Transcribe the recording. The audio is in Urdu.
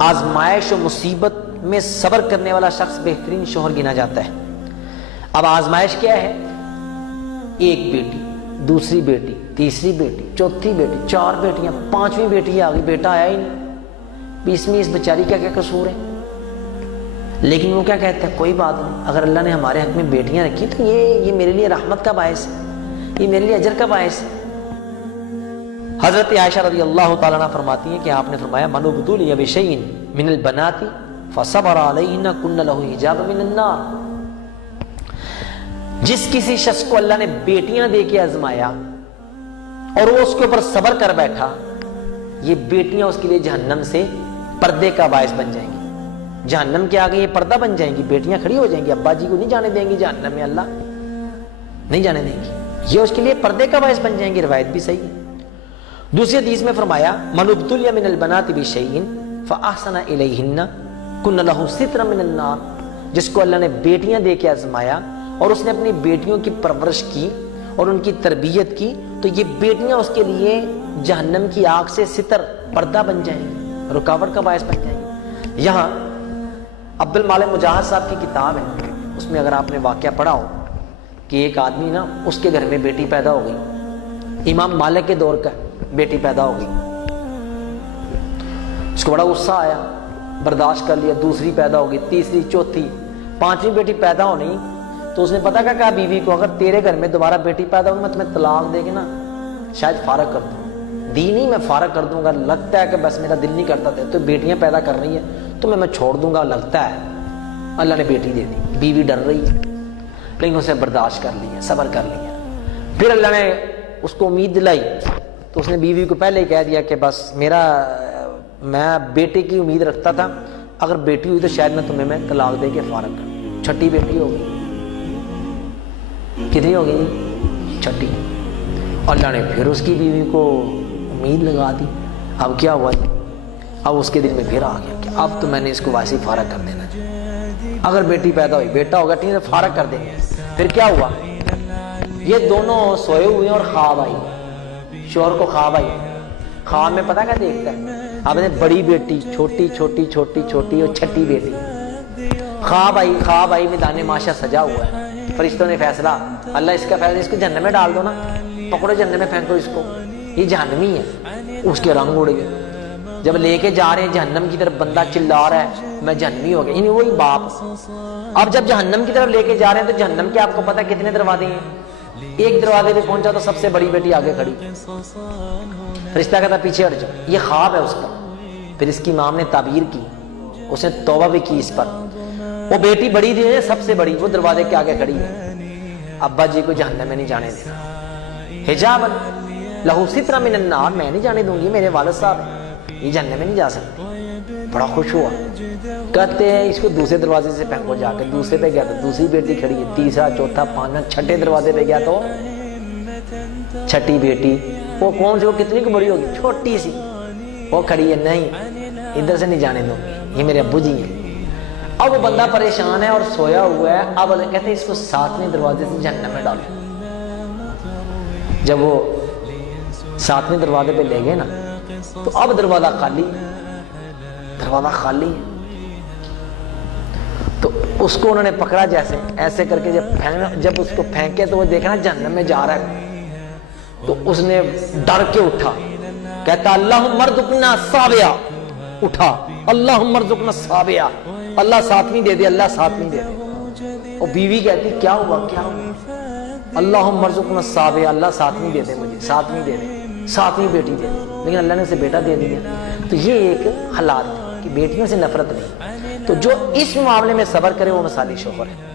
آزمائش و مصیبت میں صبر کرنے والا شخص بہترین شوہر گنا جاتا ہے۔ اب آزمائش کیا ہے؟ ایک بیٹی، دوسری بیٹی، تیسری بیٹی، چوتھی بیٹی، 4 بیٹیاں، 5ویں بیٹی آ گئی، بیٹا آیا ہی نہیں۔ 20ویں اس بیچاری کا کیا قصور ہے؟ لیکن وہ کیا کہتا ہے؟ کوئی بات نہیں، اگر اللہ نے ہمارے حق میں بیٹیاں رکھی تو یہ میرے لیے رحمت کا باعث ہے، یہ میرے لیے اجر کا باعث ہے۔ حضرت عائشہ رضی اللہ تعالیٰ عنہ فرماتی ہیں کہ آپ نے فرمایا من ابتلی بشیء من البنات فصبر علیہن کن لہ حجابا من النار، جس کسی شخص کو اللہ نے بیٹیاں دے کے آزمایا اور وہ اس کے اوپر صبر کر بیٹھا، یہ بیٹیاں اس کے لیے جہنم سے پردے کا باعث بن جائیں گی، جہنم کے آگے یہ پردہ بن جائیں گی، بیٹیاں کھڑی ہو جائیں گی، ابا جی کو نہیں جانے دیں گی جہنم میں، اللہ نہیں جانے دیں گی، یہ اس کے لیے پردے کا باعث بن جائیں گی۔ روایت بھی صحیح ہے۔ دوسری حدیث میں فرمایا من ابتلی من البنات بشیء فاحسن الیہن کن لہ سترا من النار، جس کو اللہ نے بیٹیاں دے کے آزمایا اور اس نے اپنی بیٹیوں کی پرورش کی اور ان کی تربیت کی تو یہ بیٹیاں اس کے لیے جہنم کی آگ سے ستر، پردہ بن جائیں گی، رکاوٹ کا باعث بن جائیں گی۔ یہاں عبد المالک مجاہد صاحب کی کتاب ہے، اس میں اگر آپ نے واقعہ پڑھا ہو کہ ایک آدمی نا اس کے گھر میں بیٹی پیدا ہو گئی، امام مالک کے دور کا بیٹی پیدا ہو گئی، اس کو بڑا غصہ آیا، برداشت کر لیا، دوسری پیدا ہو گئی، تیسری، چوتھی، 5ویں بیٹی پیدا ہو نہیں تو اس نے پتا کیا کہا بیوی کو، اگر تیرے گھر میں دوبارہ بیٹی پیدا ہوگی میں تمہیں طلاق دے کے نا شاید فارغ کر دوں، دی نہیں میں فارغ کر دوں گا، لگتا ہے کہ بس میرا دل نہیں کرتا تھا تو بیٹیاں پیدا کر رہی ہے تو میں چھوڑ دوں گا، لگتا ہے۔ اللہ نے بیٹی دے دی، بیوی ڈر رہی ہے لیکن اسے برداشت کر لیا، صبر کر لیا۔ پھر اللہ نے اس کو امید دلائی تو اس نے بیوی کو پہلے ہی کہہ دیا کہ بس میں بیٹے کی امید رکھتا تھا، اگر بیٹی ہوئی تو شاید میں طلاق دے کے فارغ کر دوں۔ 6ٹھی بیٹی ہو گئی، کتنی ہو گئی؟ 6ٹھی۔ اللہ نے پھر اس کی بیوی کو امید لگا دی، اب کیا ہوا؟ اب اس کے دل میں پھر آ گیا کہ اب تو میں نے اس کو ویسے ہی فارغ کر دینا ہے، اگر بیٹی پیدا ہوئی، بیٹا ہوگا ٹھیک ہے فارغ کر دیں گے۔ پھر کیا ہوا؟ یہ دونوں سوئے ہوئے ہیں اور خواب آئی، شوہر کو خواب آئی، خواب میں پتہ کیا دیکھتا ہے؟ آپ نے بڑی بیٹی، چھوٹی چھوٹی چھوٹی چھوٹی اور 6ٹھی بیٹی، خواب آئی میدان معاشر سجا ہوا ہے، فرشتوں نے فیصلہ، اللہ اس کا فیصلہ، اس کو جہنم میں ڈال دو نا، پکڑو جہنم میں پھینکو اس کو، یہ جہنمی ہے۔ اس کے رنگ اڑ گئے، جب لے کے جا رہے ہیں جہنم کی طرف بندہ چلا رہا ہے میں جہنمی ہو گیا، یعنی وہی باپ۔ اب جب جہنم کی طرف لے کے جا رہے ہیں تو جہنم کے آپ کو پتہ کتنے دروازے ہیں؟ ایک دروازے پہ پہنچا تو سب سے بڑی بیٹی آگے کھڑی، فرشتہ کہتا پیچھے ہٹ جاؤ، یہ خواب ہے اس کا۔ پھر اس کی ماں نے تعبیر کی، اس نے توبہ بھی کی اس پر، وہ بیٹی بڑی تھی سب سے بڑی، وہ دروازے کے آگے کھڑی ہے، ابا جی کو جہنم میں نہیں جانے دینا، حجاب لہو سترا من النار، میں نہیں جانے دوں گی، میرے والد صاحب ہیں یہ جہنم میں نہیں جا سکتے۔ بڑا خوش ہوا، کہتے ہیں اس کو دوسرے دروازے سے پھینکو، جا کے دوسرے پہ گیا تو دوسری بیٹی کھڑی ہے، تیسرا، چوتھا، 5واں، 6ٹھے دروازے پہ گیا تو 6ٹھی بیٹی، وہ کون سی، وہ کتنی کو بڑی ہوگی؟ چھوٹی سی، وہ کھڑی ہے، نہیں ادھر سے نہیں جانے دوں گی، یہ میرے ابو جی ہیں۔ اب وہ بندہ پریشان ہے اور سویا ہوا ہے، اب کہتے ہیں اس کو 7ویں دروازے سے جہنم میں ڈالو۔ جب وہ 7ویں دروازے پہ لے گئے نا تو اب دروازہ خالی ہے، تو اس کو انہوں نے پکڑا، جیسے ایسے کر کے جب اس کو پھینکے تو وہ دیکھا نا جہنم میں جا رہا ہے، تو اس نے ڈر کے اٹھا، کہتا اللہم ارزقنا السابعہ، اٹھا اللہم ارزقنا السابعہ، اللہ 7ویں دے دے، اللہ 7ویں دے دے۔ اور بیوی کہتی کیا ہوا؟ اللہم ارزقنا السابعہ، اللہ 7ویں دے دے مجھے، 7ویں دے دے، 7ویں بیٹی دے دے، لیکن اللہ نے اسے بیٹا دے دیا۔ تو یہ ایک حالات ہے کہ بیٹیوں سے نفرت نہیں، تو جو اس معاملے میں صبر کرے وہ مثالی شوہر ہے۔